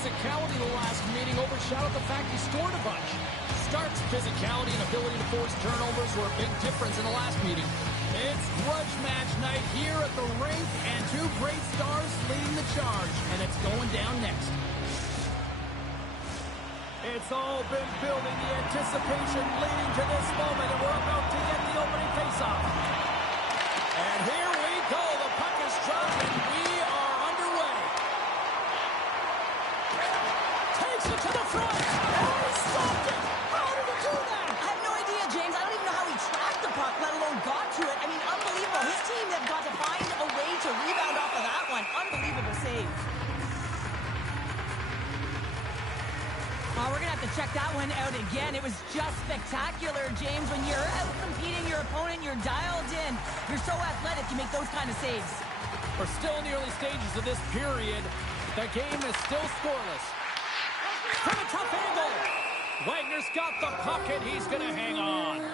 physicality the last meeting overshadowed the fact he scored a bunch. Stark's physicality and ability to force turnovers were a big difference in the last meeting. It's grudge match night here at the rink, and two great stars leading the charge, and it's going down next. It's all been building, the anticipation leading to this moment, and we're about to get the opening faceoff. And here we go. The puck is dropped, and we are underway. Takes it to the front. Oh, he stopped it. How did he do that? I have no idea, James. I don't even know how he tracked the puck, let alone got to it. I mean, unbelievable. His team have got to find a way to rebound off of that one. Unbelievable save. We're going to have to check that one out again. It was just spectacular, James. When you're out competing your opponent, you're dialed in. You're so athletic, you make those kind of saves. We're still in the early stages of this period. The game is still scoreless. From a tough angle. Wagner's got the puck, and he's going to hang on.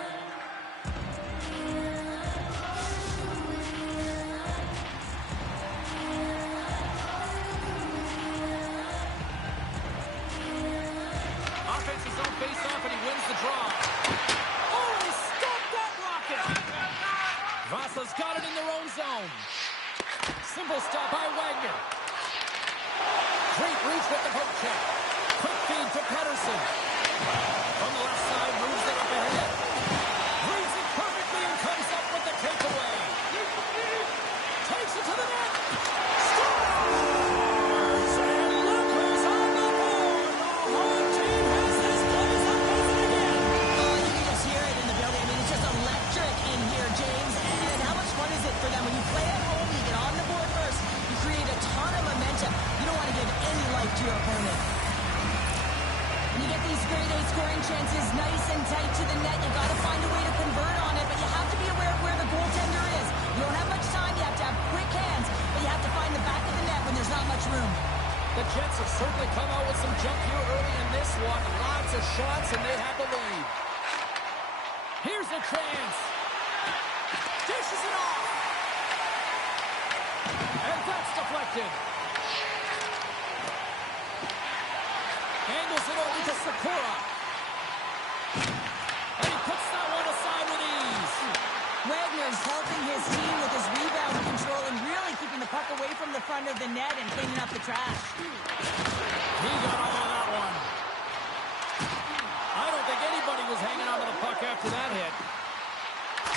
Offense's own face-off, and he wins the draw. Oh, he stopped that rocket! Vasa's got it in their own zone. Simple stop by Wagner. Great reach with the poke check. Quick feed to Pedersen. From the left side, moves it up ahead. Reads it perfectly and comes up with the takeaway. Takes it to the net. Scores! And look who's on the board. The home team has this place unbeaten again. Oh, you can just hear it in the building. I mean, it's just electric in here, James. And how much fun is it for them when you play at home, you get on the board first, you create a ton of momentum. You don't want to give any life to your opponent. When you get these grade A scoring chances nice and tight to the net, you got to find a way to convert on it, but you have to be aware of where the goaltender is. You don't have much time, you have to have quick hands, but you have to find the back of the net when there's not much room. The Jets have certainly come out with some junk here early in this one. Lots of shots, and they have the lead. Here's a chance. Dishes it off. And that's deflected. Angles it over to Sakura. And he puts that one aside with ease. Wagner's helping his team with his rebound control and really keeping the puck away from the front of the net and cleaning up the trash. He got on that one. I don't think anybody was hanging on to the puck after that hit.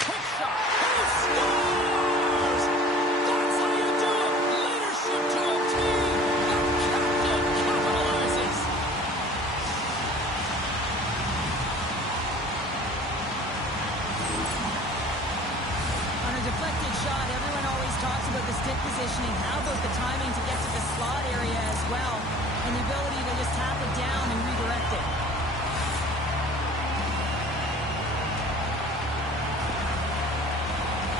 Quick shot. He scores! That's how you do it. Leadership to a team. The captain capitalizes. On a deflected shot, everyone always talks about the stick positioning. How about the timing to get to the slot area as well? And the ability to just tap it down and redirect it.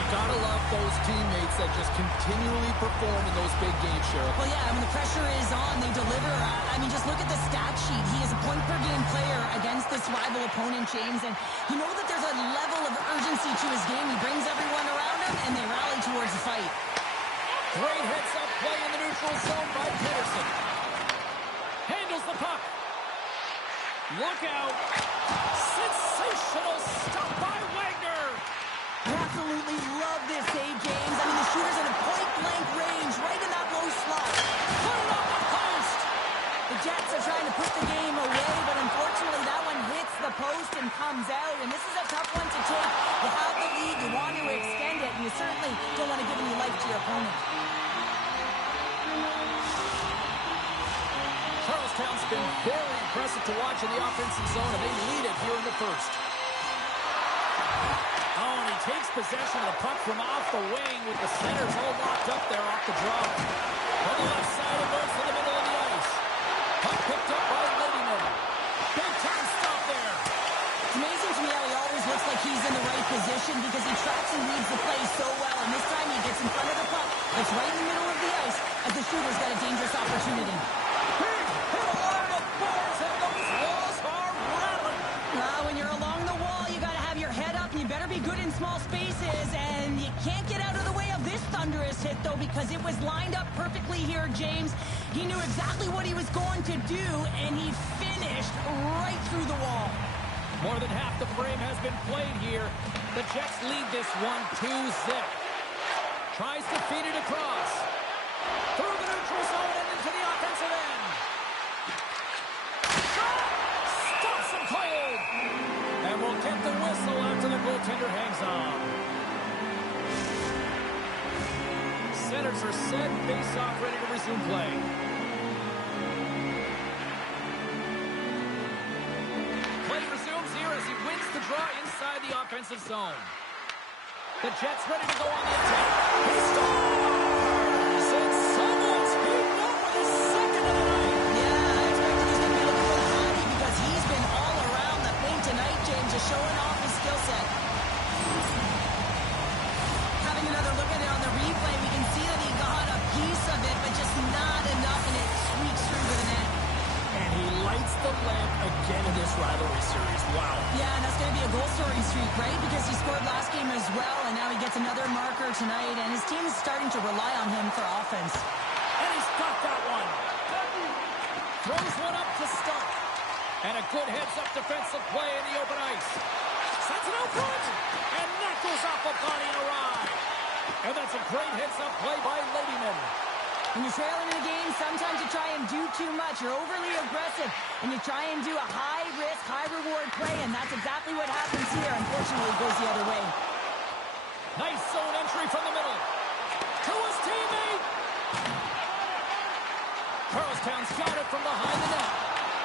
Gotta love those teammates that just continually perform in those big games, Sheriff. Well, yeah, when the pressure is on, they deliver. I mean, just look at the stat sheet. He is a point-per-game player against this rival opponent, James, and you know that there's a level of urgency to his game. He brings everyone around him, and they rally towards the fight. Great heads-up play in the neutral zone by Pedersen. Handles the puck. Look out. Sensational stop by Wagner. I absolutely love this save, James. I mean, the shooter's in a point-blank range, right in that low slot. Put it on the post. The Jets are trying to put the game away, but unfortunately that one hits the post and comes out, and this is a tough one to take. You have the lead, you want to extend it, and you certainly don't want to give any life to your opponent. Charlestown's been very impressive to watch in the offensive zone, and they lead it here in the first. Oh, and he takes possession of the puck from off the wing with the centers all locked up there off the draw. On the left side, it moves to the middle of the ice. Puck picked up by Ladyman. Big time stop there. It's amazing to me how he always looks like he's in the right position because he tracks and reads the play so well. And this time he gets in front of the puck. It's right in the middle of the ice as the shooter's got a dangerous opportunity. Big hit along the boards, and those walls are rattling. When you're along the wall, you got to have your head up and you better be good in small spaces, and you can't get out of the way of this thunderous hit, though, because it was lined up perfectly here, James. He knew exactly what he was going to do, and he finished right through the wall. More than half the frame has been played here. The Jets lead this one 2-zip. Tries to feed it across. Through the neutral zone and into the offensive end. Stops him cold. And we'll get the whistle after the goaltender hangs on. Centers are set. Face-off ready to resume play. Play resumes here as he wins the draw inside the offensive zone. The Jets ready to go on the attack. He scores! And someone's heating up with his second of the night. Yeah, I expected he's going to be looking for the hockey because he's been all around the paint tonight, James, just showing off his skill set. Having another look at it on the replay, we can see that he got a piece of it, but just not enough, and it squeaks through to the net. And he lights the lamp again in this rivalry series. Wow. Yeah, and that's going to be a goal-scoring streak, right? Because he scored last game as well, and now he gets another marker tonight, and his team is starting to rely on him for offense. And he's got that one. Throws one up to start. And a good heads-up defensive play in the open ice. Sends it out front. And that goes off a body and a ride. And that's a great heads-up play by Ladyman. When you're trailing in a game, sometimes you try and do too much. You're overly aggressive, and you try and do a high-risk, high-reward play, and that's exactly what happens here. Unfortunately, it goes the other way. Nice zone entry from the middle. To his teammate. Charlestown's got it from behind the net.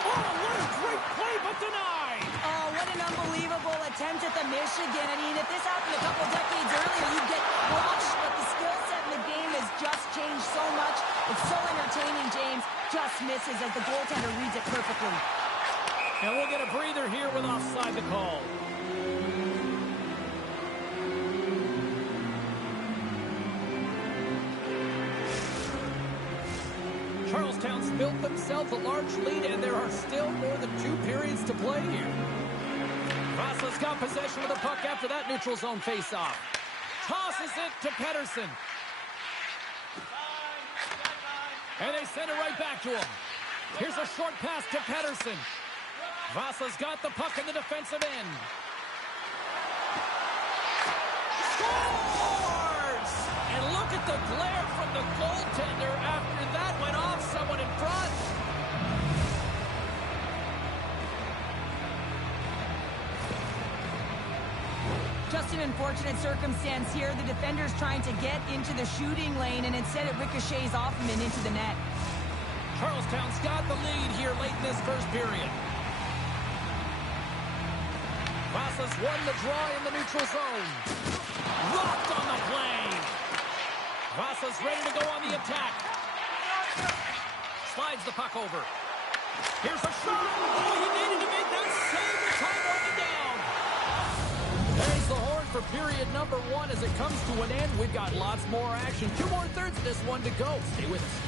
Oh, what a great play, but denied. Oh, what an unbelievable attempt at the Michigan. I mean, if this happened a couple decades earlier, you'd get crushed, but the skill set in the game has just changed so much. It's so entertaining, James. Just misses as the goaltender reads it perfectly. And we'll get a breather here with offside the call. Charlestown's built themselves a large lead, and there are still more than 2 periods to play here. Vasa's got possession of the puck after that neutral zone face-off. Tosses it to Pettersson. And they send it right back to him. Here's a short pass to Pettersson. Vasa's got the puck in the defensive end. Scores! And look at the glare from the goaltender after that went off someone in front. Just an unfortunate circumstance here. The defender's trying to get into the shooting lane, and instead it ricochets off him and into the net. Charlestown's got the lead here late in this first period. Vasa's won the draw in the neutral zone. Rocked on the play. Vasa's ready to go on the attack. Slides the puck over. Here's a shot. Oh, he needed to make that save. The time running down. There's the horn for period number 1 as it comes to an end. We've got lots more action. 2 more thirds of this one to go. Stay with us.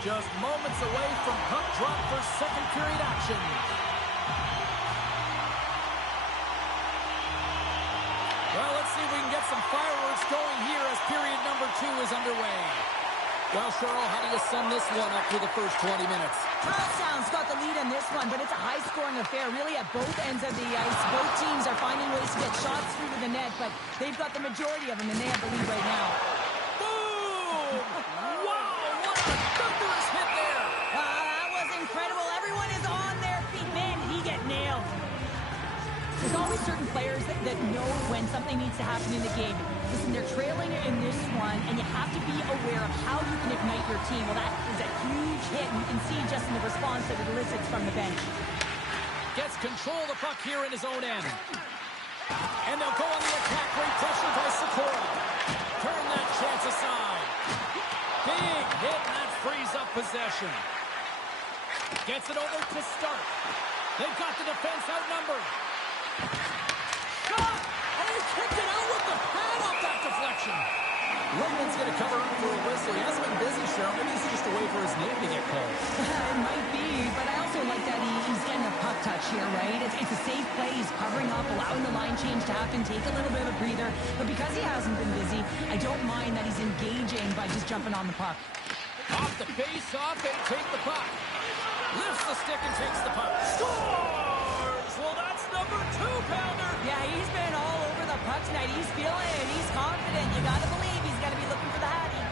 Just moments away from puck drop for second period action. Well, let's see if we can get some fireworks going here as period number 2 is underway. Well, Cheryl, how do you sum this one up through the first 20 minutes? Charlestown's got the lead in this one, but it's a high-scoring affair, really at both ends of the ice. Both teams are finding ways to get shots through to the net, but they've got the majority of them, and they have the lead right now. Boom! Wow, what a thunderous hit there! That was incredible. Everyone is on their feet. Man, did he get nailed. There's always certain players that know when something needs to happen in the game. Listen, they're trailing in this one, and you have to be aware of how you can ignite your team. Well, that is a huge hit, and you can see just in the response that it elicits from the bench. Gets control of the puck here in his own end. And they'll go on the attack. Great pressure by Sikora. Turn that chance aside. Big hit, and that frees up possession. Gets it over to Stark. They've got the defense outnumbered. Shot! Oh, he kicked it out with the pad off that deflection. Logan's going to cover up for a whistle. He hasn't been busy, Cheryl. Maybe he's just away for his name to get called. It might be, but I also like that he's getting a puck touch here, right? It's a safe play. He's covering up, allowing the line change to happen, take a little bit of a breather. But because he hasn't been busy, I don't mind that he's engaging by just jumping on the puck. Off the face-off, they take the puck. Lifts the stick and takes the puck. Scores! Well, that's number 2-pounder. Yeah, he's been all over the puck tonight. He's feeling it. He's confident. You got to believe he's going to be looking for the Hattie.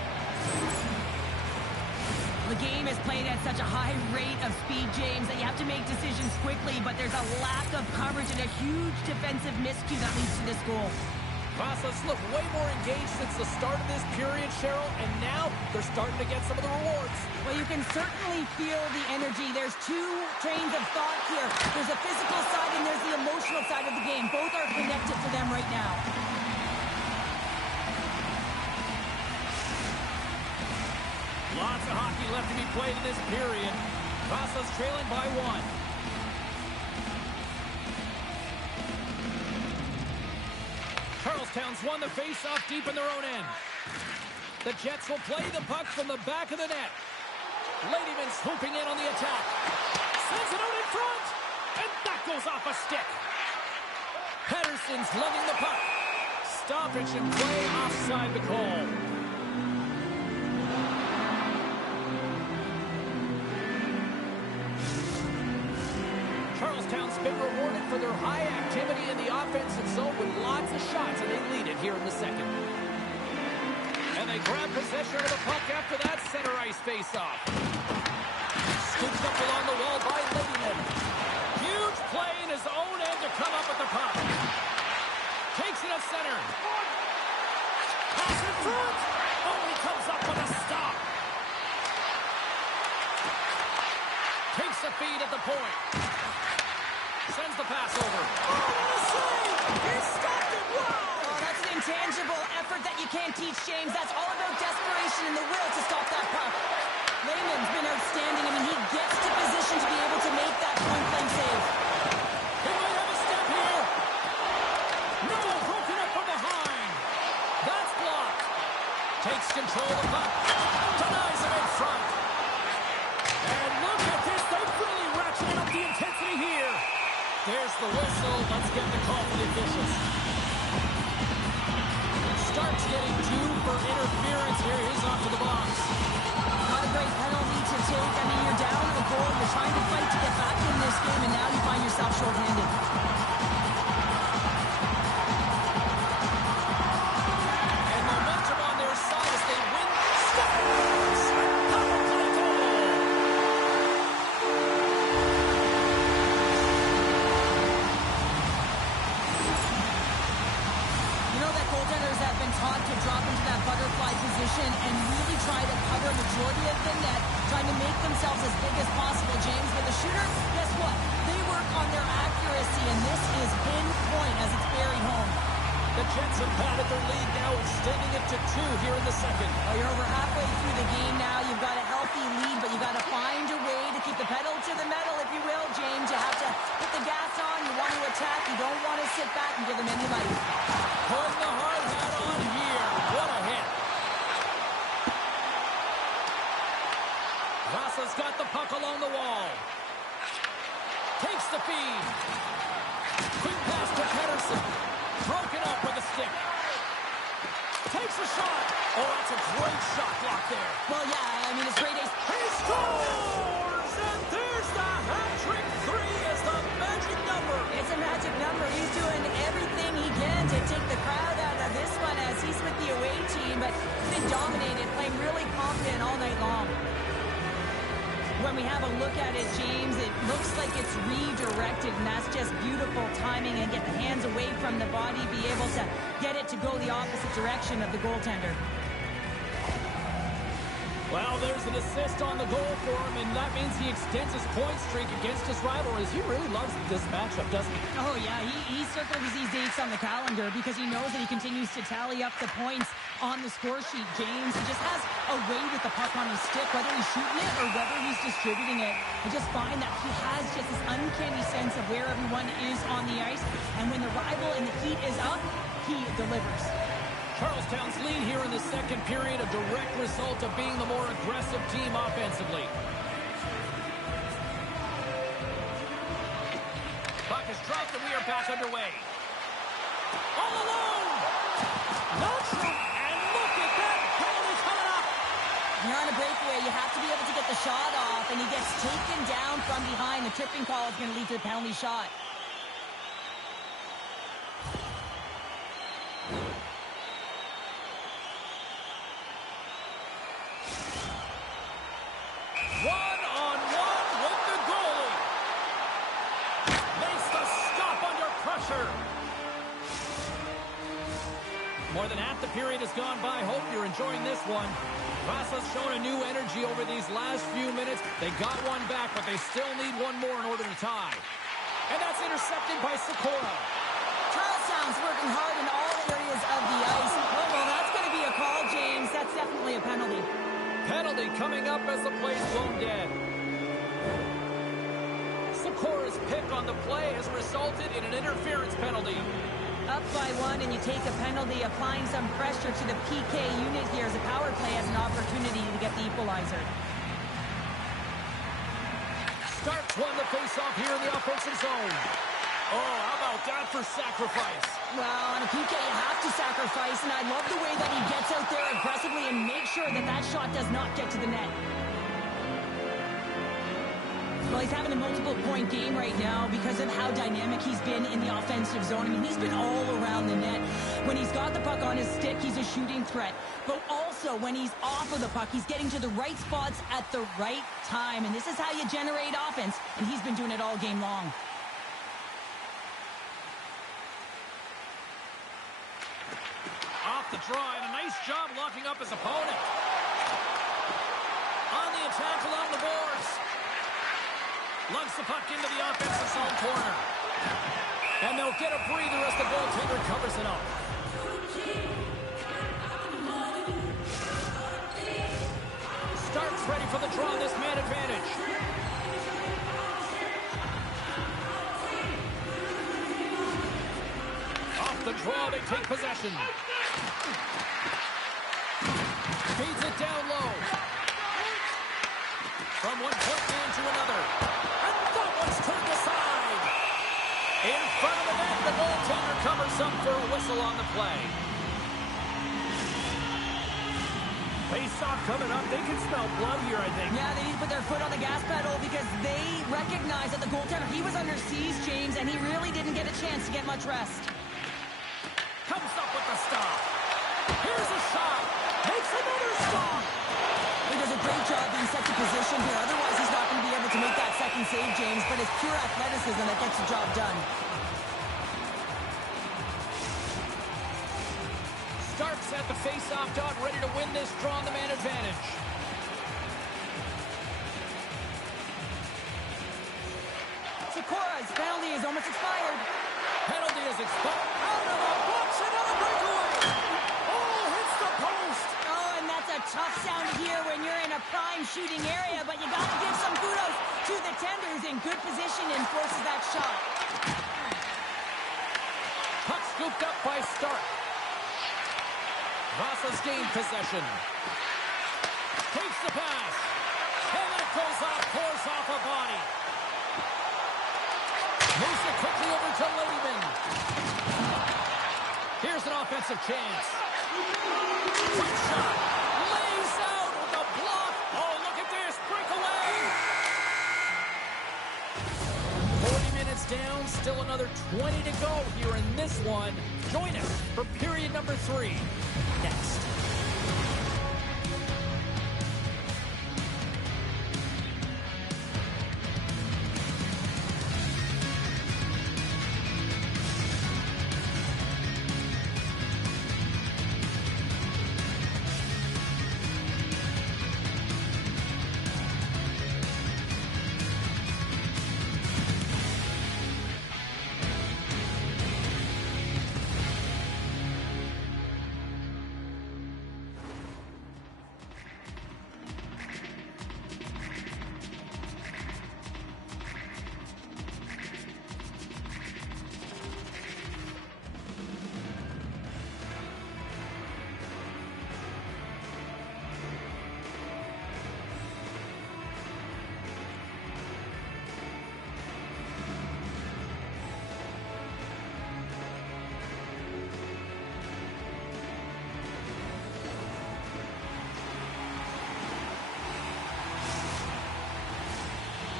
The game is played at such a high rate of speed, James, that you have to make decisions quickly, but there's a lack of coverage and a huge defensive miscue that leads to this goal. Vasa's look way more engaged since the start of this period, Cheryl, and now they're starting to get some of the rewards. Well, you can certainly feel the energy. There's two trains of thought here. There's a physical side and there's the emotional side of the game. Both are connected for them right now. Lots of hockey left to be played in this period. Vasa's trailing by 1. Charlestown's won the face-off deep in their own end. The Jets will play the puck from the back of the net. Ladyman swooping in on the attack. Sends it out in front. And that goes off a stick. Pedersen's lugging the puck. Stoppage and play offside the call. Charlestown's been rewarded for their high activity in the offensive zone with lots of shots, and they lead it here in the second. And they grab possession of the puck after that center ice face-off. Scooped up along the wall by Ladyman. Huge play in his own end to come up with the puck. Takes it at center. Pass in front. Oh, he comes up with a stop. Takes the feed at the point. Sends the pass over. Oh, what a save! He stopped it! Wow! Oh, that's an intangible effort that you can't teach, James. That's all about desperation and the will to stop that puck. Lehman's been outstanding. I mean, he gets to position to be able to make that point-blank save. He might have a step here. No, broken up from behind. That's blocked. Takes control of the puck. Denies him in front. And look at this. They've really ratcheted up the intensity here. There's the whistle. Let's get the call from the officials. Stark's getting 2 for interference here. He's off to the box. Not a great penalty to take. I mean, you're down a goal. You're trying to fight to get back in this game, and now you find yourself shorthanded. And momentum on their side as they win. Scores! Power play goal! You know that goaltenders have been taught to drop into that butterfly position and really try to cover majority of the net, trying to make themselves as big as possible, James. But the shooter, guess what? They work on their accuracy, and this is pinpoint as it's buried home. The Jets have padded their lead now, extending it to 2 here in the second. Well, you're over halfway through the game now. You've got a healthy lead, but you got to find a way to keep the pedal to the metal, if you will, James. You have to put the gas on. You want to attack. You don't want to sit back and give them any life. Putting the hard hat on here. What a hit. Broken up with a stick. Takes a shot. Oh, that's a great shot block there. Well, yeah, I mean, it's great ace. He scores! And there's the hat-trick. 3 is the magic number. It's a magic number. He's doing everything he can to take the crowd out of this one as he's with the away team, but he's been dominated, playing really confident all night long. When we have a look at it, James, it looks like it's redirected, and that's just beautiful timing, and get the hands away from the body, be able to get it to go the opposite direction of the goaltender. Well, there's an assist on the goal for him, and that means he extends his point streak against his rivalries. He really loves this matchup, doesn't he? Oh, yeah, he circles these dates on the calendar because he knows that he continues to tally up the points on the score sheet, James. He just has a way with the puck on his stick, whether he's shooting it or whether he's distributing it. I just find that he has just this uncanny sense of where everyone is on the ice, and when the rival and the heat is up, he delivers. Charlestown's lead here in the second period, a direct result of being the more aggressive team offensively. Puck is dropped and we are back underway. All alone! Not true, and look at that penalty coming up! You're on a breakaway, you have to be able to get the shot off, and he gets taken down from behind. The tripping call is going to lead to a penalty shot. One-on-one with the goalie. Makes the stop under pressure. More than half the period has gone by. Hope you're enjoying this one. Vasa's shown a new energy over these last few minutes. They got one back, but they still need one more in order to tie. And that's intercepted by Sikora. Charlestown's working hard in all areas of the ice. Oh, well, that's going to be a call, James. That's definitely a penalty. Penalty coming up as the play's blown dead. Sikora's pick on the play has resulted in an interference penalty. Up by 1, and you take a penalty, applying some pressure to the PK unit here as the power play has an opportunity to get the equalizer. Starks won the face-off here in the offensive zone. Oh, how about that for sacrifice? Well, on a PK, you have to sacrifice, and I love the way that he gets out there aggressively and makes sure that that shot does not get to the net. Well, he's having a multiple-point game right now because of how dynamic he's been in the offensive zone. I mean, he's been all around the net. When he's got the puck on his stick, he's a shooting threat. But also, when he's off of the puck, he's getting to the right spots at the right time. And this is how you generate offense, and he's been doing it all game long. Off the draw, and a nice job locking up his opponent. On the attack along the boards. Lugs the puck into the offensive zone corner. And they'll get a breather as the goaltender covers it up. Starks ready for the draw, this man advantage. Off the draw, they take possession. Feeds it down low. From one point man to another. And that one's turned aside. In front of the net, the goaltender covers up for a whistle on the play. Face-off coming up. They can smell blood here, I think. Yeah, they need to put their foot on the gas pedal because they recognize that the goaltender, he was under siege, James, and he really didn't get a chance to get much rest. Comes up with the stop. Here's a shot. Makes another stop. He does a great job being set to position here. Otherwise, he's not going to be able to make that second save, James. But it's pure athleticism that gets the job done. Starks at the face-off dot, ready to win this draw on the man advantage. Sikora's penalty is almost expired. Penalty is expired. Out of the box, another breakaway. Oh, hits the post. Oh, and that's a tough sound to hear when you're in a prime shooting area, but you got to give some kudos to the tenders in good position and forces that shot. Puck scooped up by Stark. Vasa's gained possession. Takes the pass. And that goes off, pours off a body. Moves it quickly over to Lehman. Here's an offensive chance. Quick shot. Lays out with a block. Oh, look at this. Breakaway. 40 minutes down. Still another 20 to go here in this one. Join us for period number 3. Next.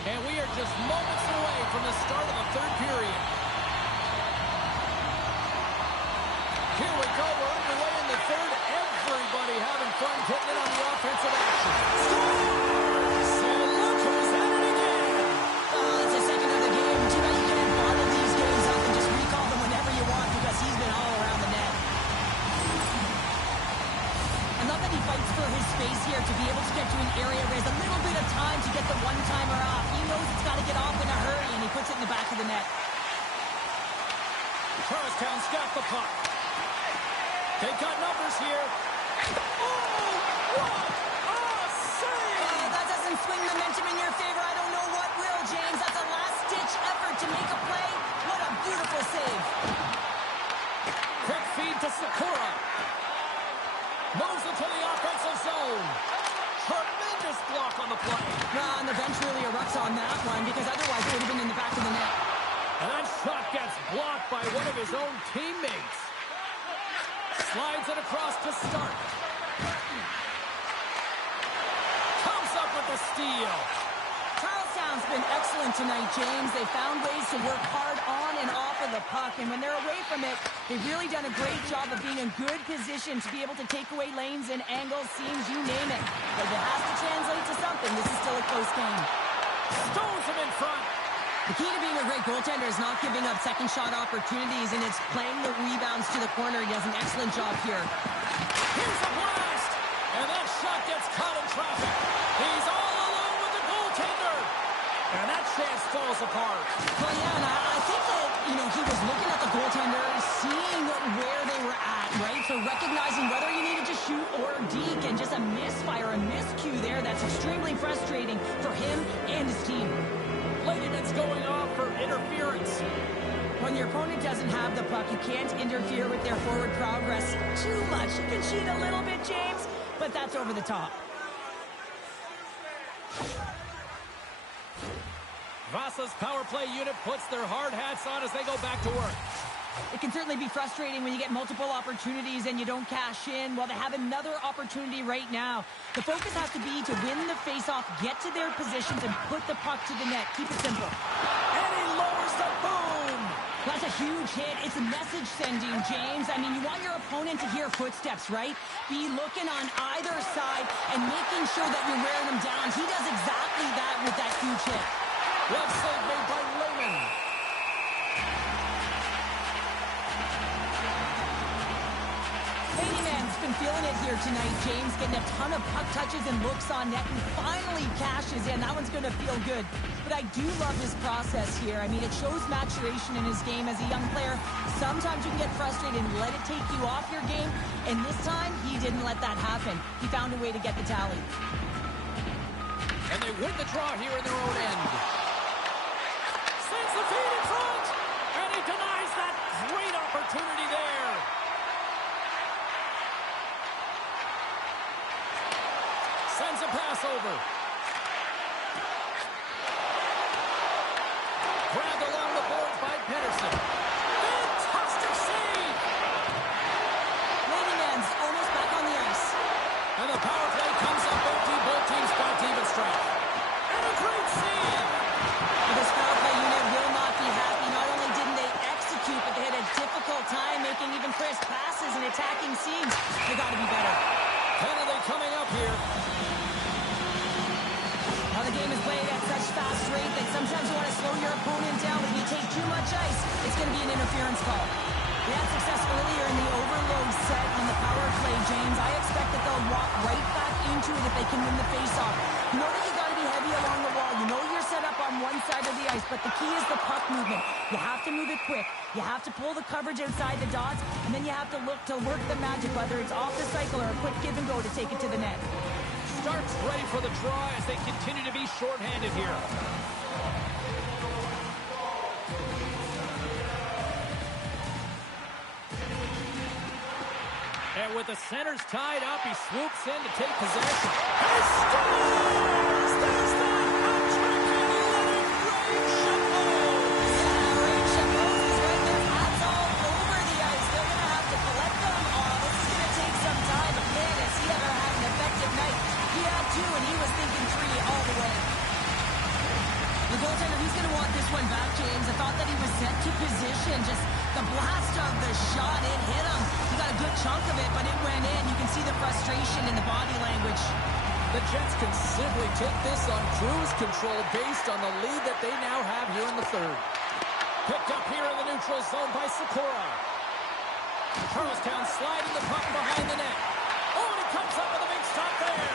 And we are just moments away from the start of the third period. Here we go. We're underway in the third. Everybody having fun getting in on the offensive action. So look who's at it again. It's the second of the game. You know, you can bottle these games up and just recall them whenever you want because he's been all around the net. I love that he fights for his space here to be able to get to an area where he has a little bit of time to get the one-timer off. He knows it's got to get off in a hurry, and he puts it in the back of the net. Charlestown's got the puck. They've got numbers here. Oh, what a save! That doesn't swing momentum in your favor. I don't know what will, James. That's a last-ditch effort to make a play. What a beautiful save. Quick feed to Sakura. Moves it to the offensive zone. Tremendous block on the play. And the bench really erupts on that one because otherwise it would have been in the back of the net. And that shot gets blocked by one of his own teammates. Slides it across to start. Comes up with the steal. Charlestown's been excellent tonight, James. They found ways to work hard on and off of the puck, and when they're away from it, they've really done a great job of being in good position to be able to take away lanes and angles, seams, you name it. But if it has to translate to something, this is still a close game. Stones him in front. The key to being a great goaltender is not giving up second shot opportunities, and it's playing the rebounds to the corner. He does an excellent job here. Here's a blast, and that shot gets caught in traffic. He's all alone with the goaltender, and that chance falls apart. Well, yeah, and I think that, he was looking at the goaltender, seeing where they were at, right? So recognizing whether he needed to shoot or deke, and just a misfire, a miscue there. That's extremely frustrating for him and his team. It's going off for interference. When your opponent doesn't have the puck, you can't interfere with their forward progress too much. You can cheat a little bit, James, but that's over the top. Vasa's power play unit puts their hard hats on as they go back to work. It can certainly be frustrating when you get multiple opportunities and you don't cash in. Well, they have another opportunity right now. The focus has to be to win the faceoff, get to their positions, and put the puck to the net. Keep it simple. And he lowers the boom! That's a huge hit. It's a message sending, James. I mean, you want your opponent to hear footsteps, right? Be looking on either side and making sure that you're wearing them down. He does exactly that with that huge hit. Left save made by Lehman. Been feeling it here tonight, James, getting a ton of puck touches and looks on net, and finally cashes in. That one's going to feel good. But I do love his process here. I mean, it shows maturation in his game as a young player. Sometimes you can get frustrated and let it take you off your game, and this time, he didn't let that happen. He found a way to get the tally. And they win the draw here in their own end. Sends the feed in front, and he denies that great opportunity there. Sends a pass over. Grabbed along the boards by Pedersen. Fantastic save! passes and attacking seams. They got to be better. Penalty coming up here. Now the game is played at such fast rate that sometimes you want to slow your opponent down, but if you take too much ice, it's going to be an interference call. They had success earlier in the overload set on the power play, James. I expect that they'll walk right back into it if they can win the faceoff. You know that you got to be heavy along the wall. You know you're set up on one side of the ice, but the key is the puck movement. You have to move it quick. You have to pull the coverage outside the dots, and then you have to look to work the magic, whether it's off the cycle or a quick give and go to take it to the net. Starts ready for the draw as they continue to be shorthanded here. And with the centers tied up, he swoops in to take possession. He scores! There's that hat-trick! Ray Chapeau! Ray Chapeau is right there. Hats all over the ice. They're going to have to collect them. This is going to take some time, but man, has he ever had an effective night. He had two, and he was thinking three all the way. The goaltender, he's going to want this one back, James. I thought that he was set to position. Just the blast of the shot, it hit him. He got a good chunk of it, but it went in. You can see the frustration in the body language. The Jets can simply take this on cruise control based on the lead that they now have here in the third. Picked up here in the neutral zone by Sikora. Charlestown sliding the puck behind the net. Oh, and he comes up with a big stop there.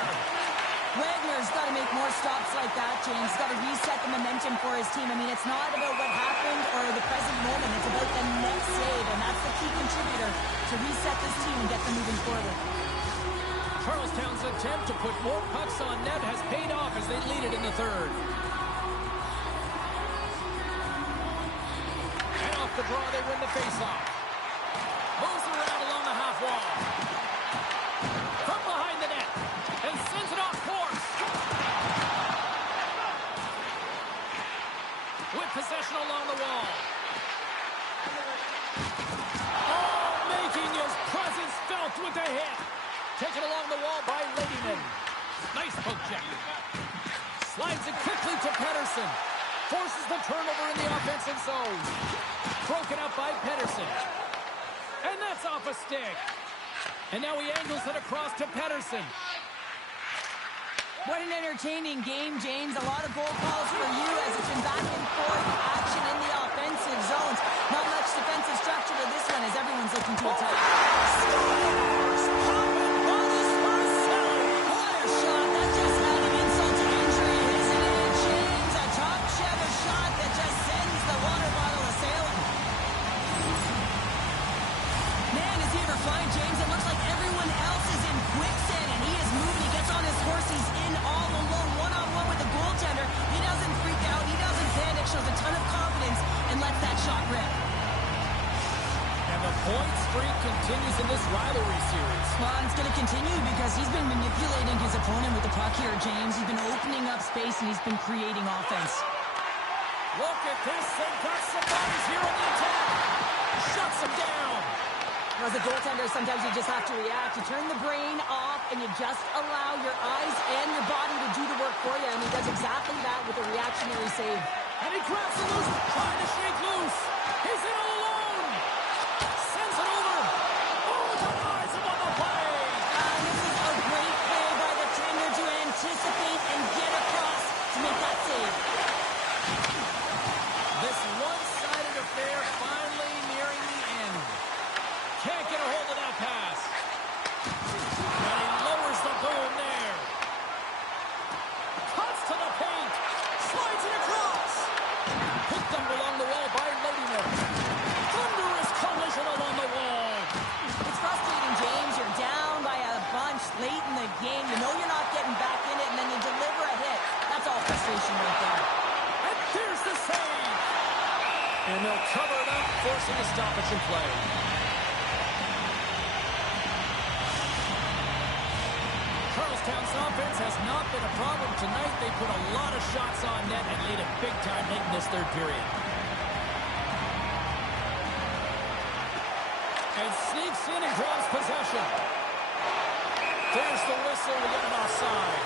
Wagner's got to make more stops like that, James. He's got to reset the momentum for his team. I mean, it's not about what happened or the present moment. It's about the next save, and that's the key contributor to reset this team and get them moving forward. Charlestown's attempt to put more pucks on net has paid off as they lead it in the third. And off the draw, they win the faceoff. Moves around along the half wall. From behind the net. And sends it off course. With possession along the wall. Oh, making his presence felt with the hit. Taken along the wall by Ladyman. Nice poke check. Slides it quickly to Pedersen. Forces the turnover in the offensive zone. Broken up by Pedersen. And that's off a stick. And now he angles it across to Pedersen. What an entertaining game, James. A lot of goal calls for you as it's been back and forth action in the offensive zones. Not much defensive structure to this one as everyone's looking to attack. Scores! On this first Chell. What a shot. That just had an insult to injury, isn't it, James? A top cheddar shot that just sends the water bottle a-sailing. Man, is he ever flying, James? It looks like everyone else is in quicksand, and he is moving. He gets on his horse. He's in all alone, one-on-one with the goaltender. He doesn't freak out. He doesn't panic. Shows a ton of confidence and lets that shot rip. And the point streak continues in this rivalry series. Well, it's going to continue because he's been manipulating his opponent with the puck here, James. He's been opening up space, and he's been creating offense. Look at this. They've got some bodies here on the attack. Shuts him down. As a goaltender, sometimes you just have to react. You turn the brain off, and you just allow your eyes and your body to do the work for you, and he does exactly that with a reactionary save. And he grabs it loose, trying to shake loose. He's in all alone. Sends it over. Oh, denies him on the play. This is a great play by the tender to anticipate and get across to make that save. This one-sided affair finally nearing the end. Can't get a hold of that pass. And he lowers the boom there. Cuts to the paint. Slides it across. Picked up along the wall by Ladyman. Thunderous collision along the wall. It's frustrating, James. You're down by a bunch late in the game. You know you're not getting back in it, and then you deliver a hit. That's all frustration right there. And there's the save. And they'll cover it up, forcing a stoppage in play. Charlestown's offense has not been a problem tonight. They put a lot of shots on net and lead it big time late in this third period. And sneaks in and grabs possession. There's the whistle. We get an offside.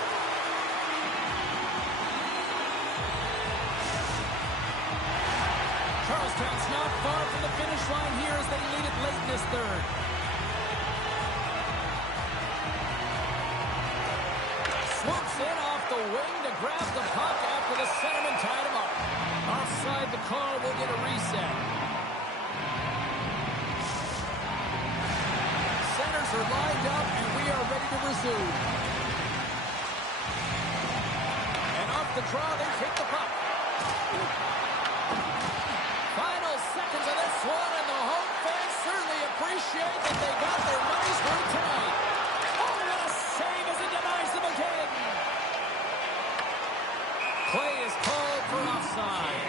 Charlestown's not far from the finish line here as they lead it late in this third. Swoops in off the wing to grab the puck after the centerman tied him up. Offside the call will get a reset. Centers are lined up, and we are ready to resume. And off the draw, they take the puck. Final seconds of this one, and the home fans certainly appreciate that they got their money's worth tonight. Oh, what a save as he denies them again. Play is called for offside.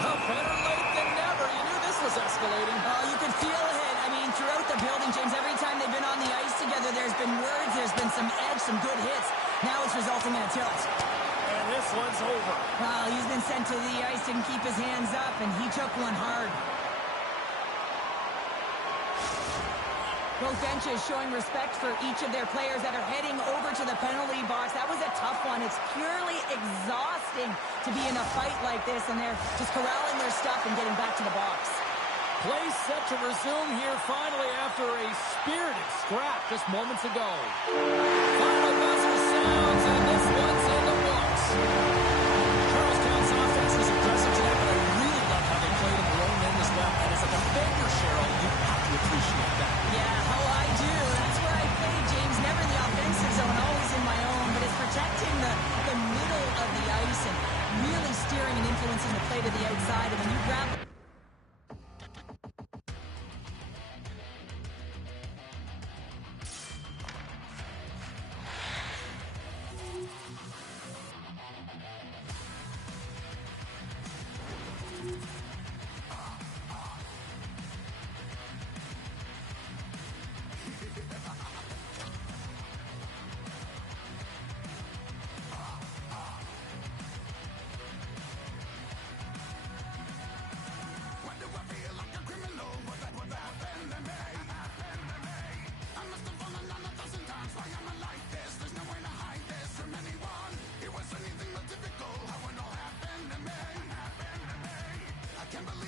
Well, better late than never. You knew this was escalating. Oh, you could feel it. I mean, throughout the building, James, every time they've been on the ice together, there's been words, there's been some edge, some good hits. Now it's resulting in a tilt. And this one's over. Well, he's been sent to the ice, didn't keep his hands up, and he took one hard. Both benches showing respect for each of their players that are heading over to the penalty box. That was a tough one. It's purely exhausting to be in a fight like this, and they're just corralling their stuff and getting back to the box. Play set to resume here finally after a spirited scrap just moments ago. Final buzzer sounds, and this one's in the books. Charlestown's offense was aggressive tonight, but I really love how they played in their own end as well. And as a defender, Cheryl, you have to appreciate that. Yeah, oh, I do. That's where I play, James. Never in the offensive zone, always in my own. But it's protecting the middle of the ice and really steering and influencing the play to the outside. And when you grab... Can't believe